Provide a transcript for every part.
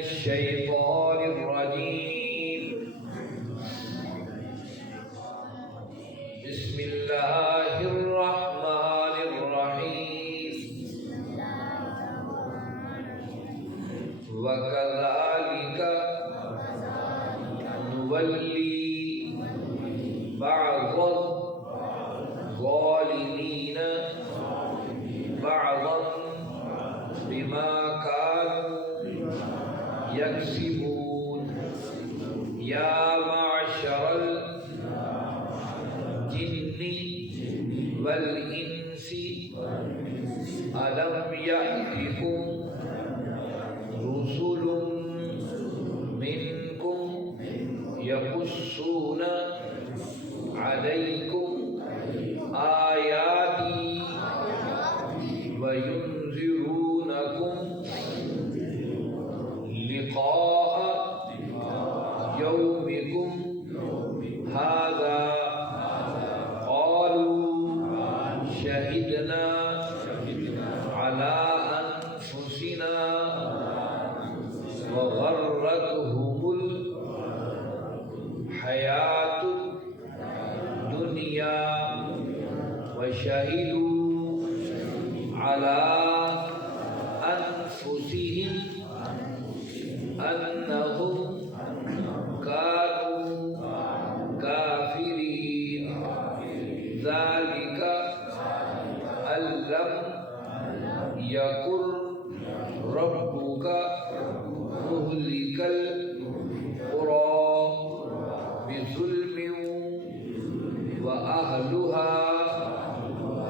الشيطان الرجيم بسم الله الرحمن الرحيم وكذلك نولي بعض الظالمين بعضا بما كانوا يكسبون يا معشر الجن والإنس ألم يأتكم رسل منكم يقصون عليكم آياتي وينذرونكم لقاء يومكم هذا قالوا شهدنا على أنفسنا وغرتهم الحياة الدنيا وشهدوا على أنفسهم أنهم كانوا كافرين ذلك أن لم يكن ربك مهلك القرى بظلم وأهلها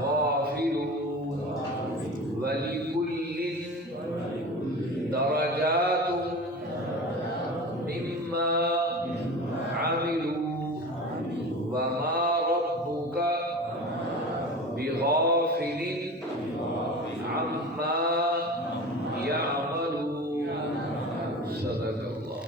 غافلون ولكل درجات مما عملوا وما ربك بغافل عما يعملون صدق اللہ۔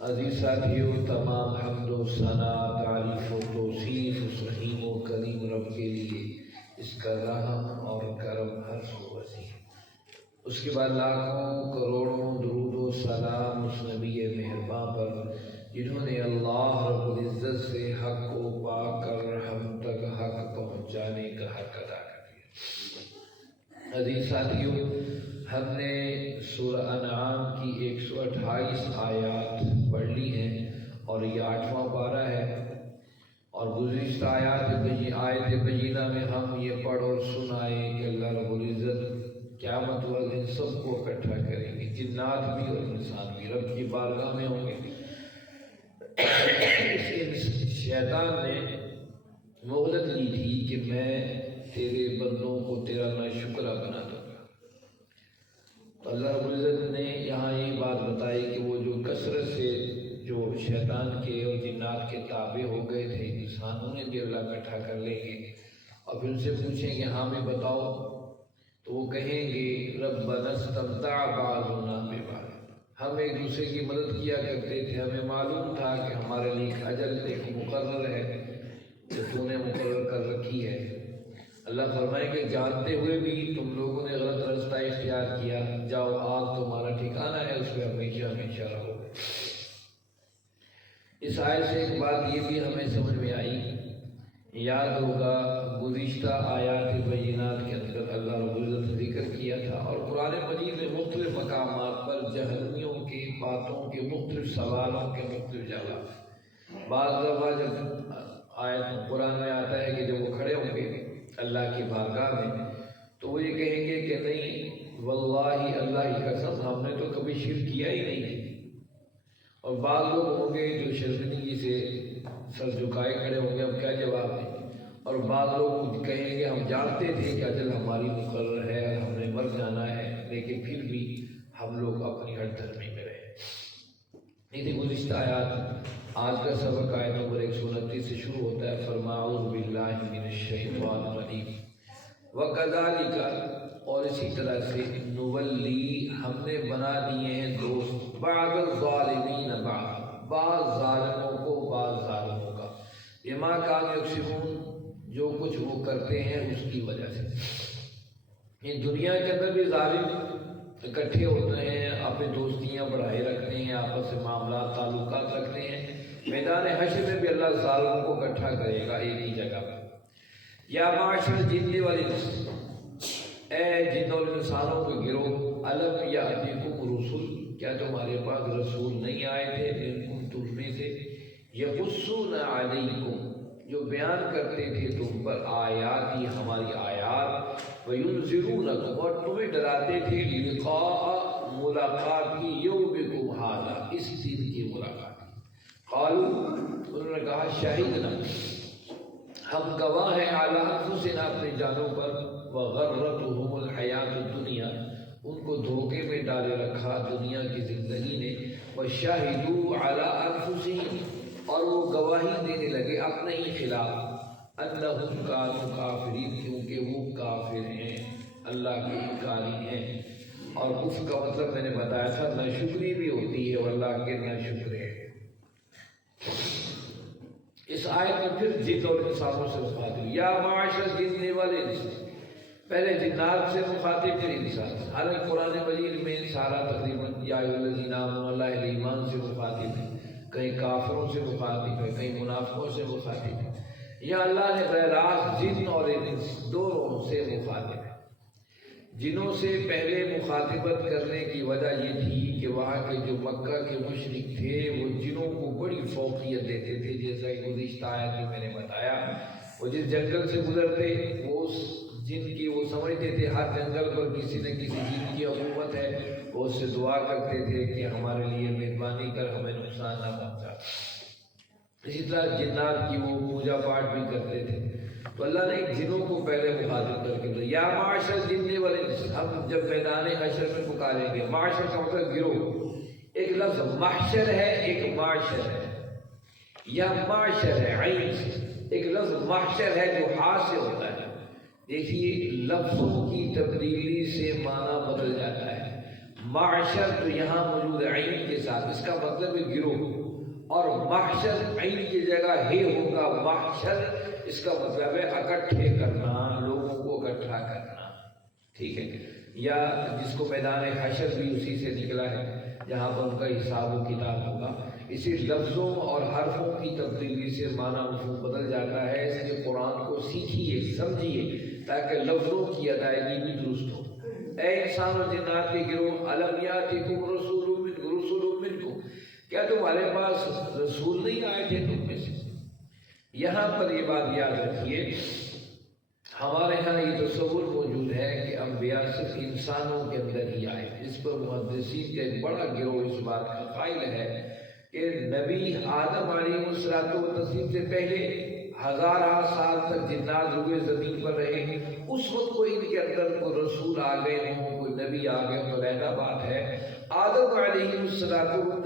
عزیز ساتھیوں، تمام حمد و ثنا، تعریف و توصیف اس رحیم و کریم رب کے لیے، اس کا رحم اور کرم ہر سو وسیع۔ اس کے بعد لاکھوں کروڑوں درود و سلام اس نبی مہرباں پر جنہوں نے اللہ رب العزت سے حق کو پا کر ہم تک حق پہنچانے کا حق ادا کر دیا۔ عزیز ساتھیوں، ہم نے سورہ انعام کی 128 آیات پڑھ لی ہیں اور یہ 8واں پارہ ہے، اور گزشتہ آیت بینہ میں ہم یہ پڑھ اور سنائے کہ اللہ رب العزت قیامت والے ان سب کو اکٹھا کریں گے، جنات بھی اور انسان بھی رب کی بارگاہ میں ہوں گے۔ شیطان نے مہلت لی تھی کہ میں تیرے بندوں کو تیرا ناشکرہ بنا دوں گا، تو اللہ رب العزت نے یہاں یہ بات بتائی کہ وہ جو کثرت سے جو شیطان کے اور جنات کے تابع ہو گئے تھے، انسانوں نے بھی اللہ اکٹھا کر لیں گے اور پھر ان سے پوچھیں گے ہمیں بتاؤ، تو وہ کہیں گے ربنا استمتع بعضنا ببعض، ہم ایک دوسرے کی مدد کیا کرتے تھے، ہمیں معلوم تھا کہ ہمارے لیے ایک اجل ایک مقرر ہے جو تو نے مقرر کر رکھی ہے۔ اللہ فرمائے کہ جانتے ہوئے بھی تم لوگوں نے غلط راستہ اختیار کیا، جاؤ آگ تمہارا ٹھکانہ ہے، اس پہ ہمیشہ ہمیشہ رہو گے۔ اس آیت سے ایک بات یہ بھی ہمیں سمجھ میں آئی، یاد ہوگا گزشتہ آیات بینات کے اندر اللہ رب العزت نے ذکر کیا تھا، اور قرآن مجید میں مختلف مقامات پر جہنمیوں کی باتوں کے مختلف سوالوں کے مختلف جواب۔ بعض دفعہ جب آیت قرآن میں آتا ہے کہ جب وہ کھڑے ہوں گے اللہ کی بارگاہ میں تو وہ یہ کہیں گے کہ نہیں واللہ اللہ کی قسم ہم نے تو کبھی شرک کیا ہی نہیں ہے، اور بعض لوگ ہوں گے جو شرمندگی سے سر جھکائے کھڑے ہوں گے ہم کیا جواب دیں، اور بعض لوگ کہیں گے ہم جانتے تھے کہ اجل ہماری مقرر ہے، ہم نے مر جانا ہے، لیکن پھر بھی ہم لوگ اپنی ہٹ دھرمی میں رہے۔ یہ تھی گزشتہ آیات۔ آج کا سبق آیت نمبر 129 سے شروع ہوتا ہے، فرمایا اعوذ باللہ من الشیطان الرجیم وَكَذَلِكَ، اور اسی طرح سے نولی ہم نے بنا دیے ہیں دوست بعض الظالمین بعض ظالموں کو بعض ظالموں کا، بما كانوا یکسبون جو کچھ وہ کرتے ہیں اس کی وجہ سے۔ یہ دنیا کے اندر بھی ظالم اکٹھے ہوتے ہیں، اپنی دوستیاں بڑھائے رکھتے ہیں، آپس سے معاملات تعلقات رکھتے ہیں۔ میدان حشر میں بھی اللہ ظالموں کو اکٹھا کرے گا ایک ہی جگہ پر۔ یا معاشر الجن والانس، اے جن اور انسانوں کے گروہ، الم یاتکم رسل، کیا تمہارے پاس رسول نہیں آئے تھے؟ منکم، تم میں سے، یقصون علیکم، جو بیان کرتے تھے تم پر آیاتی، ہماری آیات، وینذرونکم، اور تمہیں ڈراتے تھے لقاء، ملاقات کی، یومکم ھذا، اس دن کی ملاقات کی۔ قالوا، انہوں نے کہا شہدنا، ہم گواہ ہیں، علی انفسنا، اپنی جانوں پر، وغرتہم الحیات الدنیا، ان کو دھوکے میں ڈالے رکھا دنیا کی زندگی نے، وشاہدوا علی انفسہم، اور وہ گواہی دینے لگے اپنے ہی خلاف، انہم کانوا کافرین، کیونکہ وہ کافر ہیں، اللہ کے انکاری ہیں۔ اور کفر کا مطلب میں نے بتایا تھا، ناشکری بھی ہوتی ہے اور اللہ کے ناشکر ہے۔ اس آیت میں پھر جن اور انسانوں سے مخاطب، یا معاشر الجن والانس، پہلے جنات سے مخاطب پھر انسان۔ حالانکہ قرآن مجید میں سارا تقریباً یا ایھا الذین آمنوا، اللہ ایمان سے مخاطب ہے، کہیں کافروں سے مخاطب ہے، کہیں منافقوں سے مخاطب ہے، یا اللہ نے براہ راست جن اور انس دونوں سے مخاطب ہے۔ جنوں سے پہلے مخاطبت کرنے کی وجہ یہ تھی کہ وہاں کے جو مکہ کے مشرک تھے وہ جنوں کو بڑی فوقیت دیتے تھے، جیسا کہ گزشتہ آیت میں میں نے بتایا، وہ جس جنگل سے گزرتے وہ اس جن کی، وہ سمجھتے تھے ہر جنگل پر کسی نہ کسی جن کی حکومت ہے، وہ اس سے دعا کرتے تھے کہ ہمارے لیے مہربانی کر، ہمیں نقصان نہ پہنچا۔ اسی طرح جنات کی وہ پوجا پاٹ بھی کرتے تھے۔ تو اللہ نے جنوں کو پہلے مخاطب کر کے یا معاشر الجن والانس، ہم جب میدان حشر میں پکاریں گے، معاشر کا مطلب گروہ، ایک لفظ محشر ہے، ایک معاشر ہے، یا معاشر ہے عین سے، ایک لفظ محشر ہے جو ہاتھ سے ہوتا ہے۔ دیکھیے لفظوں کی تبدیلی سے معنی بدل جاتا ہے۔ معاشر تو یہاں موجود ہے عین کے ساتھ، اس کا مطلب ہے گروہ، اور محشر عین کی جگہ ہے ہوگا محشر، اس کا مطلب ہے اکٹھے کرنا، لوگوں کو اکٹھا کرنا، ٹھیک ہے، یا جس کو میدان حشر بھی اسی سے نکلا ہے جہاں پر ان کا حساب و کتاب ہوگا۔ اسی لفظوں اور حرفوں کی تبدیلی سے معنی مفہوم بدل جاتا ہے، اس لیے قرآن کو سیکھیے، سمجھیے، تاکہ لفظوں کی ادائیگی بھی درست ہو۔ اے انسان و جنات کے گروہ، الم یاتکم رسول منکم، کیا تمہارے پاس رسول نہیں آئے تھے تم میں سے؟ یہاں پر یہ بات یاد رکھیے، ہمارے ہاں یہ تصور موجود ہے کہ انبیاء صرف انسانوں کے اندر ہی آئے، اس پر محدثین کا ایک بڑا گروہ اس بات کا قائل ہے کہ نبی آدم علیہ السلام سے پہلے ہزارہ سال تک جنات روئے زمین پر رہے، اس وقت کوئی ان کے اندر کوئی رسول آ گئے ہوں، کوئی نبی آ گئے تو علیحدہ بات ہے۔ آدم علیہ السلام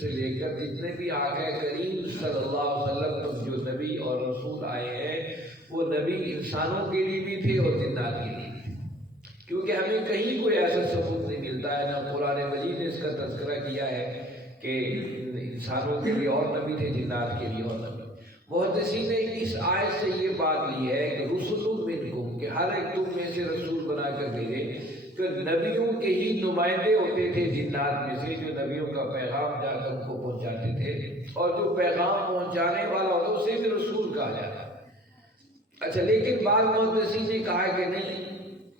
سے لے کر جتنے بھی آقا کریم صلی اللہ علیہ وسلم تک جو نبی اور رسول آئے ہیں، وہ نبی انسانوں کے لیے بھی تھے اور جنات کے لیے بھی تھے، کیونکہ ہمیں کہیں کوئی ایسا ثبوت نہیں ملتا ہے، نہ قرآن مجید نے اس کا تذکرہ کیا ہے کہ انسانوں کے لیے اور نبی تھے، جنات کے لیے اور نبی۔ محدثین نے اس آیت سے یہ بات لی ہے کہ رسول منکم، کہ ہر ایک تم میں سے رسول بنا کر بھیجے، کہ نبیوں کے ہی نمائندے ہوتے تھے جنات میں سے، جو نبیوں کا پیغام جا کر ان کو پہنچاتے تھے، اور جو پیغام پہنچانے والا ہوتا اسے بھی رسول کہا جاتا ہے۔ اچھا، لیکن بعض محدثین نے کہا کہ نہیں،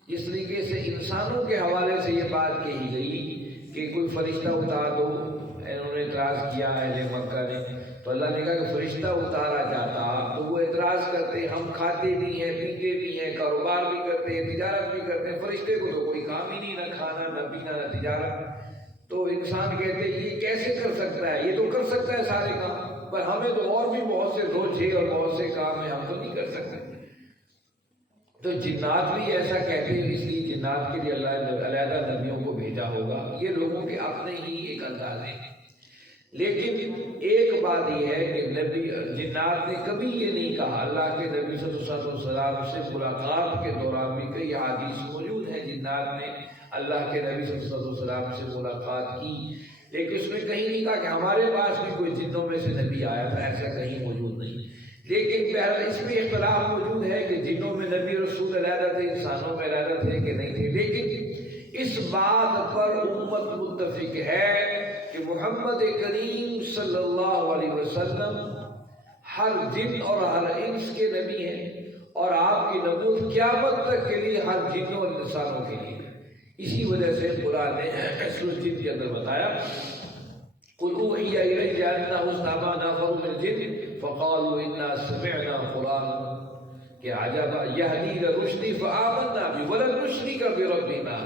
اس طریقے سے انسانوں کے حوالے سے یہ بات کہی گئی کہ کوئی فرشتہ اتار دو، انہوں نے اعتراض کیا اہل مکہ نے، تو اللہ نے کہا کہ فرشتہ اتارا جاتا تو وہ اعتراض کرتے، ہم کھاتے بھی ہیں، پیتے بھی ہیں، کاروبار بھی کرتے ہیں، تجارت بھی کرتے ہیں، فرشتے کو تو کوئی کام ہی نہیں، نہ کھانا نہ پینا نہ تجارت۔ تو انسان کہتے ہیں یہ کیسے کر سکتا ہے، یہ تو کر سکتا ہے سارے کام، پر ہمیں تو اور بھی بہت سے روزے اور بہت سے کام ہیں، ہم تو نہیں کر سکتے۔ تو جنات بھی ایسا کہتے ہیں، اس لیے جنات کے لیے اللہ نے علیحدہ نبیوں کو بھیجا ہوگا، یہ لوگوں کے اپنے ہی ایک انداز ہے۔ لیکن ایک بات یہ ہے کہ نبی جنات نے کبھی یہ نہیں کہا، اللہ کے نبی صلی اللہ علیہ وسلم سے ملاقات کے دوران بھی کئی حدیث موجود ہیں جنات نے اللہ کے نبی صلی اللہ علیہ وسلم سے ملاقات کی، لیکن اس میں کہیں نہیں کہا کہ ہمارے پاس بھی کوئی جنوں میں سے نبی آیا تھا، ایسا کہیں موجود نہیں۔ لیکن بہرحال اس میں اختلاف موجود ہے کہ جنوں میں نبی رسول علیحدہ تھے، انسانوں میں علیحدہ تھے کہ نہیں تھے، لیکن اس بات پر امت متفق ہے کہ محمد کریم صلی اللہ علیہ وسلم ہر جن اور ہر انس کے نبی ہیں، اور آپ کی نبوت قیامت تک کے لیے ہر جنوں اور انسانوں کے لیے۔ اسی وجہ سے قرآن نے سورۃ جن کے اندر بتایا قُلْ أُوحِيَ إِلَيَّ أَنَّهُ اسْتَمَعَ نَفَرٌ مِنَ الْجِنِّ فَقَالُوا إِنَّا سَمِعْنَا قُرْآنًا کہ عجبا یہدی الی الرشد فآمنا بہ وَلَن نُشْرِکَ بِرَبِّنَا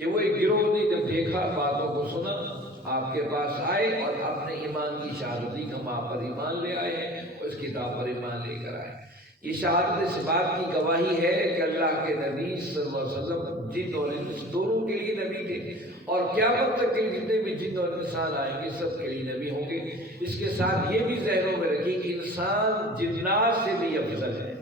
کہ وہ ایک گروہ نے جب دیکھا، باتوں کو سنا، آپ کے پاس آئے اور اپنے ایمان کی شہادت دی کہ ہم آپ پر ایمان لے آئے ہیں، اس کتاب پر ایمان لے کر آئے۔ یہ شہادت اس بات کی گواہی ہے کہ اللہ کے نبی صلی اللہ علیہ وسلم جن اور انس دونوں کے لیے نبی تھے، اور قیامت تک کے جتنے بھی جن اور انسان آئیں گے سب کے لیے نبی ہوں گے۔ اس کے ساتھ یہ بھی ذہنوں میں رکھیں کہ انسان جنات سے بھی افضل ہے،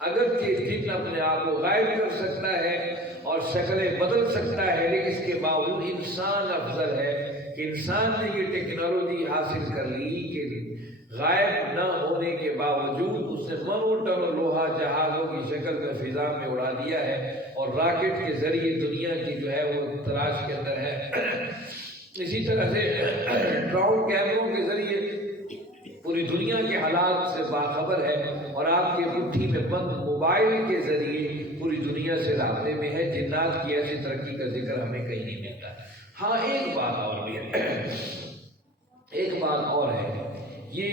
اگرچہ جن اپنے آپ کو غائب کر سکتا ہے اور شکلیں بدل سکتا ہے، لیکن اس کے باوجود انسان افضل ہے کہ انسان نے یہ ٹیکنالوجی حاصل کر لی کہ غائب نہ ہونے کے باوجود اس نے منو ٹن لوہا جہازوں کی شکل میں فضا میں اڑا دیا ہے، اور راکٹ کے ذریعے دنیا کی جو ہے وہ تلاش کے اندر ہے۔ اسی طرح سے ڈرون کیمروں کے ذریعے پوری دنیا کے حالات سے باخبر ہے، اور آپ کے مٹھی میں بند موبائل کے ذریعے پوری دنیا سے رابطے میں ہے۔ جنات کی ایسی ترقی کا ذکر ہمیں کہیں نہیں ملتا۔ ہاں ایک بات اور بھی ہے، ایک بات اور ہے، یہ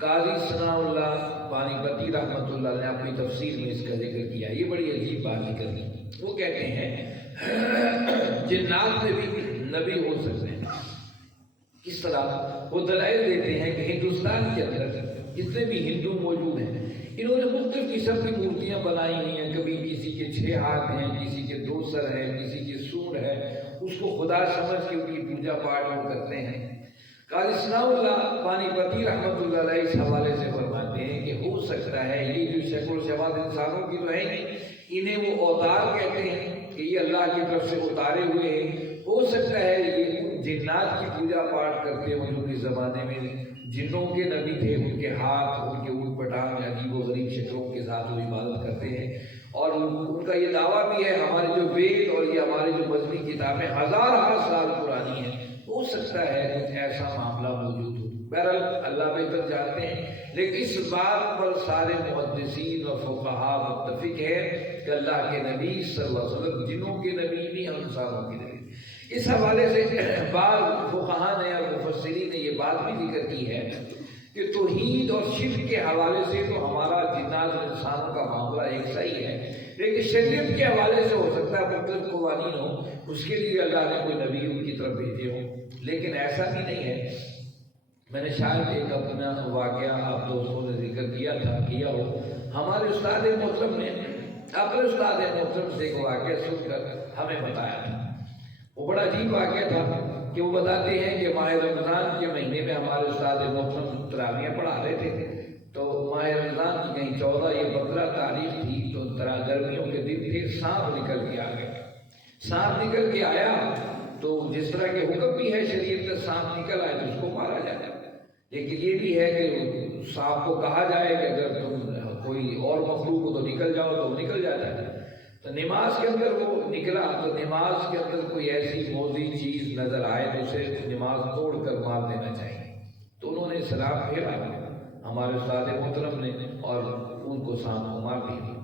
قاضی ثناء اللہ بانی پتی رحمۃ اللہ نے اپنی تفسیر میں اس کا ذکر کیا۔ یہ بڑی عجیب بات ذکر کی۔ وہ کہتے ہیں جنات میں بھی نبی ہو سکتے ہیں۔ کس طرح؟ وہ دلائل دیتے ہیں کہ ہندوستان کے اندر جتنے بھی ہندو موجود ہیں، انہوں نے مختلف قسم کی مورتیاں بنائی ہوئی ہیں۔ کبھی کسی کے 6 ہاتھ ہیں، کسی کے 2 سر ہیں، کسی کے سونڈ ہے، اس کو خدا سمجھ کے ان کی پوجا پاٹ وہ کرتے ہیں۔ قاضی ثناء اللہ بانی پتی رحمۃ اللہ علیہ اس حوالے سے فرماتے ہیں کہ ہو سکتا ہے یہ جو شکل و شمال انسانوں کی تو ہے نہیں، انہیں وہ اوتار کہتے ہیں کہ یہ اللہ کی طرف سے اتارے ہوئے ہیں۔ ہو سکتا ہے یہ جنات کی پوجا پاٹ کرتے ہوں جو اس زمانے میں جنوں کے نبی تھے، ان کے ہاتھ، ان کے اوٹ پٹانگ عجیب و غریب شکلوں کے ساتھ وہ عبادت کرتے ہیں۔ اور ان کا یہ دعویٰ بھی ہے، ہمارے جو وید اور یہ ہمارے جو مذہبی کتابیں ہزار سال پرانی ہیں، ہو سکتا ہے کچھ ایسا معاملہ موجود ہو۔ بہرحال اللہ بہتر جانتے ہیں، لیکن اس بات پر سارے محدثین و فقہا متفق ہے کہ اللہ کے نبی صلی اللہ علیہ وسلم جنوں کے نبی بھی ہیں، انسانوں کے نبی۔ اس حوالے سے بعض فقہا نے اور مفسرین نے یہ بات بھی ذکر کی ہے کہ توحید اور شرک کے حوالے سے تو ہمارا جنات اور انسانوں کا معاملہ ایک صحیح ہے، لیکن شریعت کے حوالے سے ہو سکتا ہے مختلف قوانین ہوں، اس کے لیے اللہ نے کوئی نبی ان کی طرف بھیجے ہوں، لیکن ایسا بھی نہیں ہے۔ میں نے شاید ایک اپنا واقعہ آپ دوستوں نے ذکر کیا ہو، ہمارے استاد محترم نے اپنے استاد محترم سے ایک واقعہ سن کر ہمیں بتایا تھا۔ وہ بڑا عجیب واقعہ تھا کہ وہ بتاتے ہیں کہ ماہ رمضان کے مہینے میں ہمارے استاد محترم تراویح پڑھا رہے تھے، تو ماہ رمضان کی کہیں 14 یا 15 تاریخ تھی، تو گرمیوں کے دن تھے، سانپ نکل کے آ گیا۔ سانپ نکل کے آیا تو جس طرح کے حکم بھی ہے شریعت میں، سانپ نکل آئے تو اس کو مارا جاتا ہے، لیکن یہ بھی ہے کہ سانپ کو کہا جائے کہ اگر تم کوئی اور مخلوق ہو تو نکل جاؤ، تو وہ نکل جاتا ہے۔ تو نماز کے اندر وہ نکلا، تو نماز کے اندر کوئی ایسی موزی چیز نظر آئے تو اسے نماز توڑ کر مار دینا چاہیے۔ تو انہوں نے سلام پھیرا ہمارے استاد محترم نے، اور ان کو سانپ کو مار دیا۔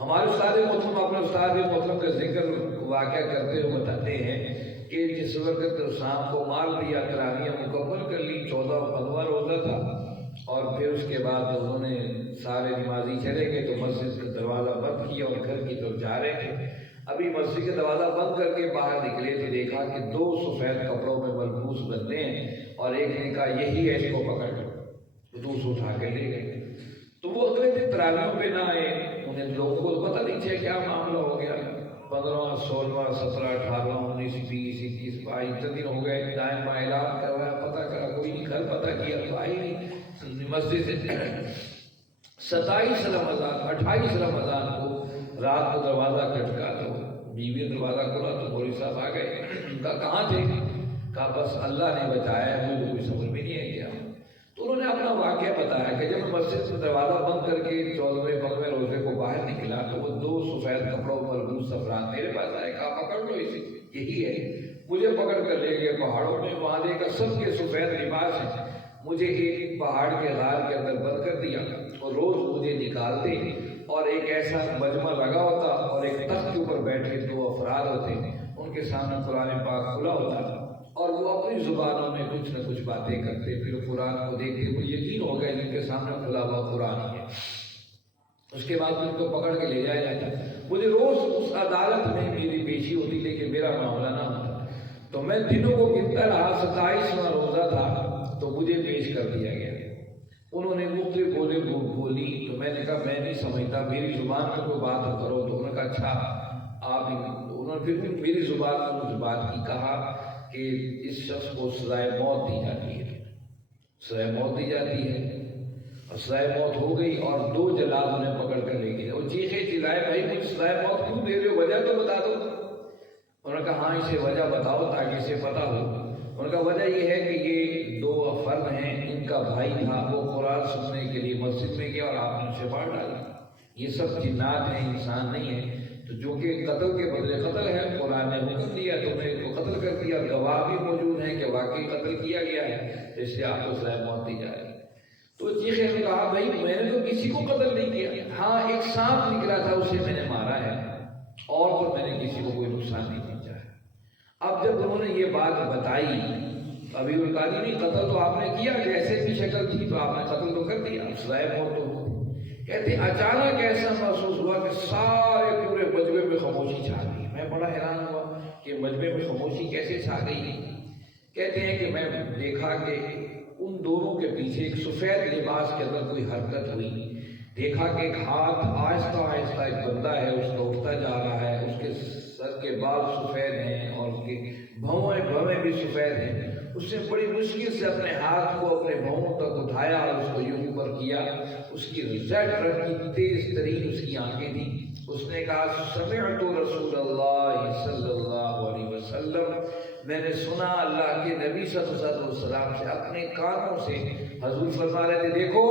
ہمارے استاد محترم اپنے استاد محترم کا ذکر واقعہ کرتے ہوئے بتاتے ہیں کہ جس وقت سانپ کو مار دیا، تراویح مکمل کر لی، 14 و 15 روزہ تھا، اور پھر اس کے بعد انہوں نے سارے نمازی چلے گئے تو مسجد کا دروازہ بند کیا اور گھر کی طرف جا رہے تھے۔ ابھی مسجد کا دروازہ بند کر کے باہر نکلے تو دیکھا کہ 2 سفید کپڑوں میں ملبوس بندے ہیں، اور ایک نے کہا یہی ہے، اس کو پکڑ کر دوسرے اٹھا کے لے گئے۔ تو وہ اگلے دن تراویح پہ نہ آئے، انہیں لوگوں کو پتہ نہیں تھا کیا معاملہ ہو گیا۔ 15 16 17 18 19 20 21 22 اتنے دن ہو گئے، دائیں بائیں اعلان کروایا، پتہ کرا کوئی نہیں، گھر پتہ کیا تو آئی نہیں مسجد سے۔ 27 رمضان 28 رمضان کو رات کو دروازہ کھٹکا تو بیوی نے دروازہ کھولا تو مولوی صاحب آ گئے۔ کہا کہاں تھے؟ کہا بس اللہ نے بچایا ہے، مجھے کوئی سمجھ میں نہیں ہے کیا۔ تو انہوں نے اپنا واقعہ بتایا کہ جب مسجد سے دروازہ بند کر کے 14ویں 15ویں روزے کو باہر نکلا تو وہ 2 سفید کپڑوں پر ملبوس افراد میرے پاس آئے، کہا پکڑ لو اسے، یہی ہے۔ مجھے پکڑ کر لے گئے پہاڑوں میں، وہاں دیکھا سب کے سفید لباس ہیں، مجھے ایک پہاڑ کے غار کے اندر بند کر دیا اور روز مجھے نکالتے اور ایک ایسا مجمع لگا ہوتا اور ایک تخت کے اوپر بیٹھے 2 افراد ہوتے، ان کے سامنے قرآن پاک کھلا ہوتا اور وہ اپنی زبانوں میں کچھ نہ کچھ باتیں کرتے، پھر قرآن کو دیکھتے وہ یقین ہو گیا جن کے سامنے کھلا ہوا قرآن ہے۔ اس کے بعد ان کو پکڑ کے لے جایا جاتا، مجھے روز اس عدالت میں میری پیشی ہوتی لیکن میرا معاملہ نہ ہوتا، تو میں دنوں کو گنتا رہا، 27واں روزہ تھا تو مجھے پیش کر دیا گیا۔ انہوں نے مختلف بولی تو میں نے کہا میں نہیں سمجھتا، میری زبان میں کوئی بات کرو، تو انہوں نے کہا اچھا آپ، انہوں نے پھر میری زبان میں اس بات کی، کہا کہ اس شخص کو سزائے موت دی جاتی ہے، سزائے موت دی جاتی ہے، اور سزائے موت ہو گئی اور 2 جلاد انہیں پکڑ کر لے گئے اور چیخے چلائے بھائی مجھے سزائے موت کیوں دے رہے ہو، وجہ تو بتا دو۔ انہوں نے کہا ہاں اسے وجہ بتاؤ تاکہ اسے پتا ہو۔ انہوں نے کہا وجہ یہ ہے کہ یہ 2 فرد ہیں، ان کا بھائی تھا وہ قرآن سننے کے لیے مسجد میں گیا اور آپ نے اسے مار ڈالا، یہ سب جنات ہیں، انسان نہیں ہے، تو جو کہ قتل کے بدلے قتل ہے، قرآن نے حکم دیا تم نے کو قتل کر دیا، گواہ بھی موجود ہیں کہ واقعی قتل کیا گیا ہے، اس سے آپ کو سزائے موت دی جائے۔ تو چیخے نے کہا بھائی میں نے تو کسی کو قتل نہیں کیا، ہاں ایک سانپ نکلا تھا اسے میں نے مارا ہے، اور تو میں نے کسی کو کوئی نقصان نہیں پہنچایا۔ اب جب انہوں نے یہ بات بتائی، ابھی وہ کہا نہیں قتل تو آپ نے کیا، جیسے بھی شکل تھی تو آپ نے قتل تو کر دیا، سزائے موت تو ہوتی۔ کہتے اچانک ایسا محسوس ہوا کہ سارے پورے مجمع میں خاموشی چھا گئی۔ میں بڑا حیران ہوا کہ مجمع میں خاموشی کیسے چھا گئی۔ کہتے ہیں کہ میں دیکھا کہ ان دونوں کے پیچھے ایک سفید لباس کے اندر کوئی حرکت ہوئی، دیکھا کہ ایک ہاتھ آہستہ آہستہ ایک بندہ ہے اس کا اٹھتا جا رہا ہے، اس کے سر کے بال سفید ہیں اور اس کے بھویں بھی سفید ہیں۔ اس نے بڑی مشکل سے اپنے ہاتھ کو اپنے بھووں تک اٹھایا اور اس کو یوں اوپر کیا، اس کی ریڈ رنگ کی تیز ترین اس کی آنکھیں تھیں۔ اس نے کہا سمعت رسول اللہ صلی اللہ علیہ وسلم، میں نے سنا اللہ کے نبی صلی اللہ علیہ وسلم سے اپنے کانوں سے، حضور فرما رہے تھے دیکھو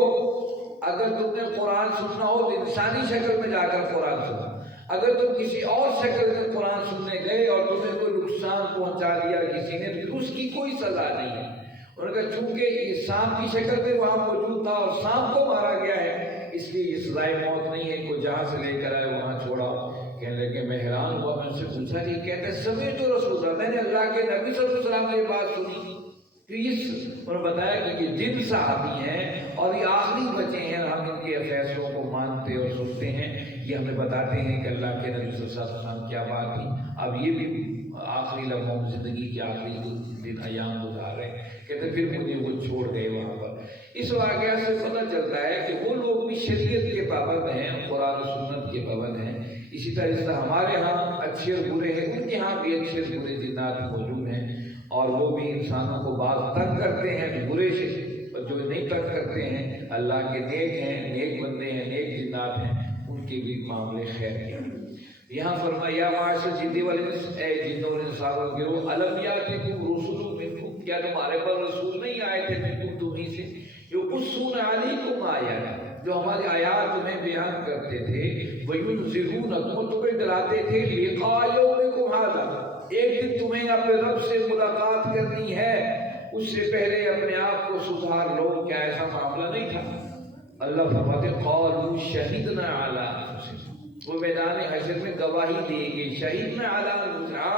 اگر تم نے قرآن سننا ہو تو انسانی شکل میں جا کر قرآن سنا، اگر تم کسی اور شکل میں قرآن سننے گئے اور تمہیں کوئی نقصان پہنچا دیا کسی نے تو اس کی کوئی سزا نہیں ہے۔ انہوں نے کہا چونکہ یہ سانپ کی شکل میں وہاں موجود تھا اور سانپ کو مارا گیا ہے اس لیے یہ سزائے موت نہیں ہے، کوئی جہاں سے لے کر آئے وہاں چھوڑا۔ کہنے لگے میں حیران ہوا، میں ان سے پوچھا کہ کہتے سمعت رسول اللہ، میں نے اللہ کے نبی صلی اللہ علیہ وسلم کی بات سنی۔ انہوں نے بتایا کہ یہ جن صحابی ہیں اور یہ آخری بچے ہیں، ہم ان کے فیصلوں کو مانتے اور سنتے ہیں، یہ ہمیں بتاتے ہیں کہ اللہ کے نبی صلی اللہ علیہ وسلم کیا بات تھی۔ اب یہ بھی آخری لمحوں زندگی کی آخری دن ایام گزار رہے ہیں۔ کہتے پھر مجھے وہ چھوڑ گئے وہاں پر۔ اس واقعہ سے پتہ چلتا ہے کہ وہ لوگ بھی شریعت کے پابند ہیں، قرآن و سنت کے پابند ہیں۔ اسی طرح ہمارے ہاں اچھے اور برے ہیں، ان کے ہاں بھی اچھے اور برے جنات موجود ہیں، اور وہ بھی انسانوں کو بعض تنگ کرتے ہیں جو برے سے، جو نہیں تنگ کرتے ہیں اللہ کے نیک ہیں، نیک بندے ہیں، نیک جنات ہیں، ان کے بھی معاملے خیر کے ہیں۔ یہاں فرمایا معاشر جن والانس، اے جنوں اور انسانوں کے گروہ، الم یاتکم رسل منکم، کیا تمہارے پر رسول نہیں آئے تھے منکم تمہیں سے، یقصون علیکم آیات، جو ہماری آیات تمہیں بیان کرتے تھے، وینذرونکم، تمہیں ڈراتے تھے، لقاء یومکم ھذا، ایک دن تمہیں اپنے رب سے ملاقات کرنی ہے، اس سے پہلے اپنے آپ کو سدھار لو۔ کیا ایسا معاملہ نہیں تھا؟ اللہ فرماتے قالوا شہدنا علی انفسنا، وہ میدان حشر میں گواہی دیں گے، شہدنا علی انفسنا،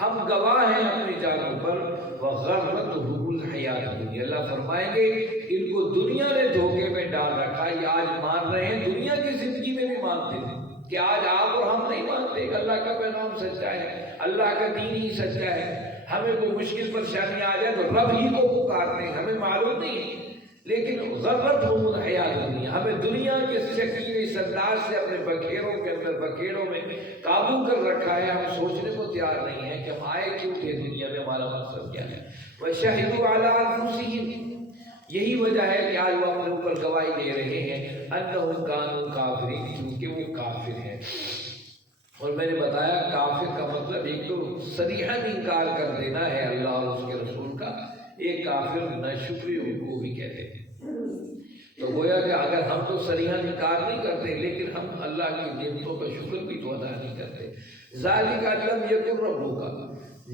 ہم گواہ ہیں اپنی جانوں پر، وغرتهم الحیات الدنیا، اللہ فرمائیں گے ان کو دنیا نے دھوکے میں ڈال رکھا، یہ آج مان رہے ہیں، دنیا کی زندگی میں بھی مانتے تھے کہ آج آپ اور ہم نہیں مانتے کہ اللہ کا پیغام سچا ہے، اللہ کا دین ہی سچا ہے۔ ہمیں کوئی مشکل پریشانی آ جائے تو رب ہی کو پکارتے ہیں، ہمیں معلوم نہیں ہے، لیکن غرتهم الحیات الدنیا، ہمیں دنیا کے شکل اس انداز سے اپنے بکھیروں کے اندر بکھیروں میں قابو کر رکھا ہے، ہم سوچنے کو تیار نہیں ہے کہ ہم آئے کیوں تھے دنیا میں، ہمارا مقصد کیا ہے۔ وشہدوا علی انفسہم، یہی وجہ ہے کہ آج وہ اپنے اوپر گواہی دے رہے ہیں انہم کانوا کافرین، کیونکہ وہ کافر ہیں۔ اور میں نے بتایا کافر کا مطلب ایک تو صریحاً انکار کر دینا ہے اللہ اور اس کے رسول کا، ایک کافر ناشکری ان کو بھی کہتے ہیں۔ تو گویا کہ اگر ہم تو صریحاً انکار نہیں کرتے لیکن ہم اللہ کی نعمتوں کا شکر بھی تو ادا نہیں کرتے۔ ذالک لم یکن ربک،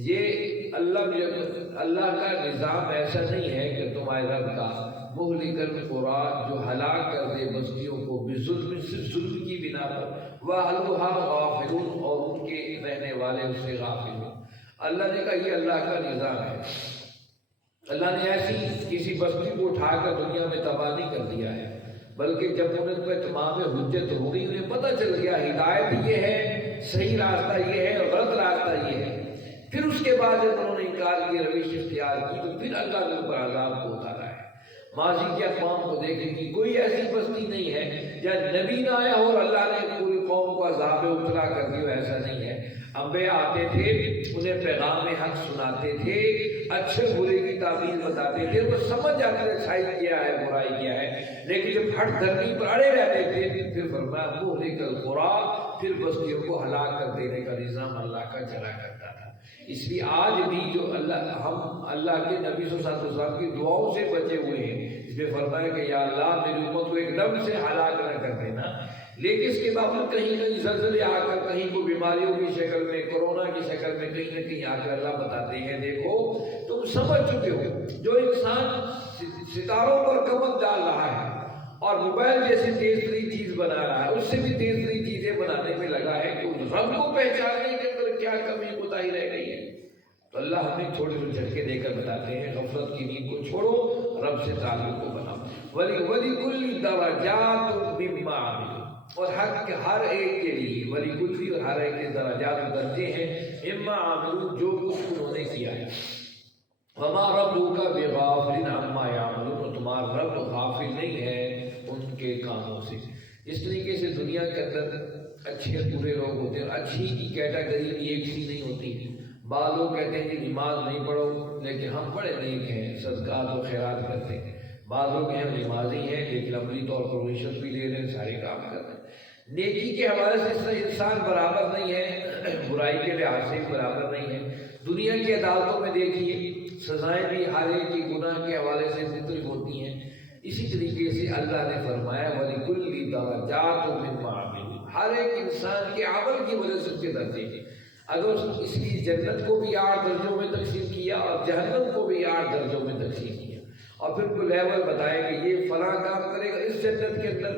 یہ اللہ کا نظام ایسا نہیں ہے کہ تمہارے رب کا مہلک القری، جو ہلاک کر دے بستیوں کو بظلم، صرف ظلم کی بنا پر، واہلھا غافلون، اور ان کے رہنے والے اس سے غافل ہوں۔ اللہ نے کہا یہ اللہ کا نظام ہے۔ اللہ نے ایسی کسی بستی کو اٹھا کر دنیا میں تباہ نہیں کر دیا ہے، بلکہ جب انہیں پہ تمام حجت ہو گئی، انہیں پتہ چل گیا ہدایت یہ ہے، صحیح راستہ یہ ہے اور غلط راستہ یہ ہے، پھر اس کے بعد جب انہوں نے انکار کی روش اختیار کی تو پھر اللہ نے ان پر عذاب کو اتارا ہے۔ ماضی کے اقوام کو دیکھیں کہ کوئی ایسی بستی نہیں ہے جہاں نبی نہ آیا ہو اور اللہ نے پوری قوم کو عذاب مبتلا کر دیا، ایسا نہیں ہے۔ انبیاء آتے تھے، انہیں پیغام حق سناتے تھے، اچھے برے کی تعبیر بتاتے تھے، وہ سمجھ جاتے تھے اچھائی کیا ہے برائی کیا ہے، لیکن جب ہٹ دھرمی پر اڑے رہتے تھے پھر فرمایا مہلک القری، پھر بستیوں کو ہلاک کر دینے کا نظام اللہ کا چلا کرتا تھا۔ اس لیے آج بھی جو ہم اللہ کے نبی صلی اللہ علیہ وسلم کی دعاؤں سے بچے ہوئے ہیں، اس میں فرمایا کہ یا اللہ میری امت کو ایک دم سے ہلاک نہ کر دینا، لیکن اس کے باوجود کہیں کہیں زلزلے آ کر، کہیں کو بیماریوں کی شکل میں، کورونا کی شکل میں، کہیں نہ کہیں آ کر اللہ بتاتے ہیں دیکھو تم سمجھ چکے ہو، جو انسان ستاروں پر کمر ڈال رہا ہے اور موبائل جیسی تیز ترین چیز بنا رہا ہے، اس سے بھی تیز ترین چیزیں بنانے میں لگا ہے کہ اس رب کو پہچاننے کے اندر کیا کمی کوتاہی رہ گئی ہے۔ تو اللہ ہمیں تھوڑے سے جھٹکے دے کر بتاتے ہیں غفلت کی نیند کو چھوڑو، رب سے تعلق کو بناؤ۔ وَلِكُلِّ دَرَجَاتٌ مِّمَّا عَمِلُوا، اور ہر ایک کے لیے وَلِكُلِّ، اور ہر ایک کے درجات درجے ہیں، مِّمَّا عَمِلُوا، جو کچھ انہوں نے کیا ہے۔ وَمَا رَبُّكَ بِغَافِلٍ عَمَّا يَعْمَلُونَ، اور تمہارا رب غافل نہیں ہے ان کے کاموں سے۔ اس طریقے سے دنیا کے اندر اچھے برے لوگ ہوتے ہیں، اچھی کی کیٹیگری بھی ایک سی نہیں ہوتی۔ بعض لوگ کہتے ہیں کہ نماز نہیں پڑھو لیکن ہم بڑے نیک ہیں، صدقات و خیرات کرتے ہیں۔ بعض لوگ ہیں نمازی ہیں لیکن عملی طور پر رشوت بھی لے رہے ہیں، سارے کام کر رہے ہیں۔ نیکی کے حوالے سے انسان برابر نہیں ہے، برائی کے لحاظ سے برابر نہیں ہے۔ دنیا کی عدالتوں میں دیکھیے سزائیں بھی ہر ایک کی گناہ کے حوالے سے مختلف ہوتی ہیں۔ اسی طریقے سے اللہ نے فرمایا وَلِكُلِّ دَرَجَاتٌ مِّمَّا عَمِلُوا، ہر ایک انسان کے عمل کی وجہ سے اس کے درجے ہیں۔ اگر اس کی جنت کو بھی 8 درجوں میں تقسیم کیا اور جہنم کو بھی 8 درجوں میں تقسیم کیا، اور پھر کوئی لیول بتائے کہ یہ فلاں کام کرے گا اس جنت کے اندر،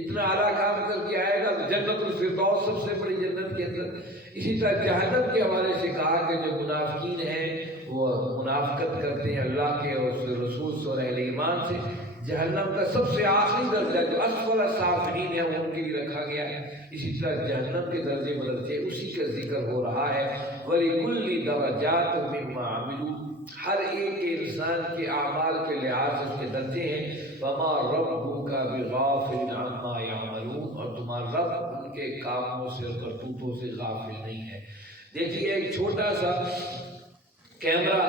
اتنا اعلیٰ کام کر کے آئے گا جنت الفردوس سب سے بڑی جنت کے اندر۔ اسی طرح جہنم کے حوالے سے کہا کہ جو منافقین ہیں وہ منافقت کرتے ہیں اللہ کے اور اس رسول سے اور اہل ایمان سے، جہنم کا سب سے آخری درجہ جو اسفل السافلین ہے ان کے لیے رکھا گیا ہے۔ اسی طرح جہنم کے درجے بدرجے اسی کا ذکر ہو رہا ہے۔ وَلِكُلِّ دَرَجَاتٌ مِّمَّا عَمِلُوا، ہر ایک کے انسان کے اعمال کے لحاظ سے اس کے درجے ہیں۔ وَمَا رَبُّكَ بِغَافِلٍ عَمَّا يَعْمَلُونَ، اور تمہارا رب ان کے کاموں سے اور کرتوتوں سے غافل نہیں ہے۔ دیکھیے ایک چھوٹا سا کیمرہ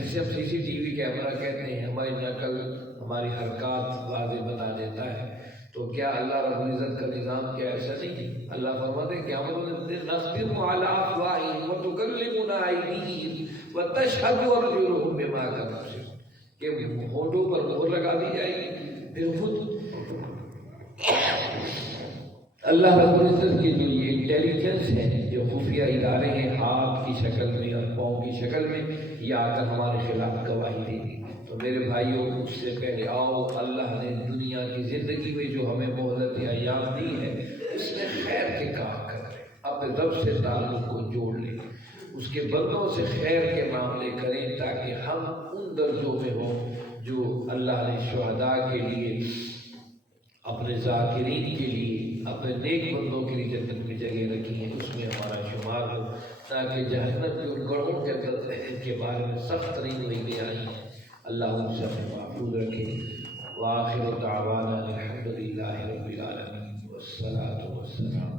جسے ہم CCTV کیمرہ کہتے ہیں، ہماری نقل ہماری حرکات واضح بتا دیتا ہے، تو کیا اللہ رب العزت کا نظام کیا ایسا نہیں ہے؟ اللہ فرماتے ہیں قیامت نختم علی افواہہم وتکلمنا ایدیہم وتشہد ارجلہم بما کانوا یکسبون، کہ ہونٹوں پر مہر لگا دی جائے گی، پھر خود اللہ رب العزت کی جو یہ انٹیلیجنس ہے، جو خفیہ ادارے ہیں، ہاتھ کی شکل میں اور پاؤں کی شکل میں، یہ آ کر ہمارے خلاف گواہی دے گی۔ تو میرے بھائیوں اس سے پہلے آؤ، اللہ نے دنیا کی زندگی میں جو ہمیں مہلت ایام دی ہے اس میں خیر کے کام کریں، اپنے رب سے تعلق کو جوڑ لیں، اس کے بندوں سے خیر کے معاملے کریں، تاکہ ہم ان درجوں میں ہوں جو اللہ نے شہداء کے لیے، اپنے ذاکرین کے لیے، اپنے نیک بندوں کے لیے جنت میں جگہ رکھی ہیں، اس میں ہمارا شمار ہو، تاکہ جہنم کے ان گڑھوں کے اندر کے بارے میں سخت ترین وعیدیں آئی ہیں، اللہ ان سے ہمیں محفوظ رکھے۔ وآخر دعوانا الحمد للہ رب العالمین والصلاة والسلام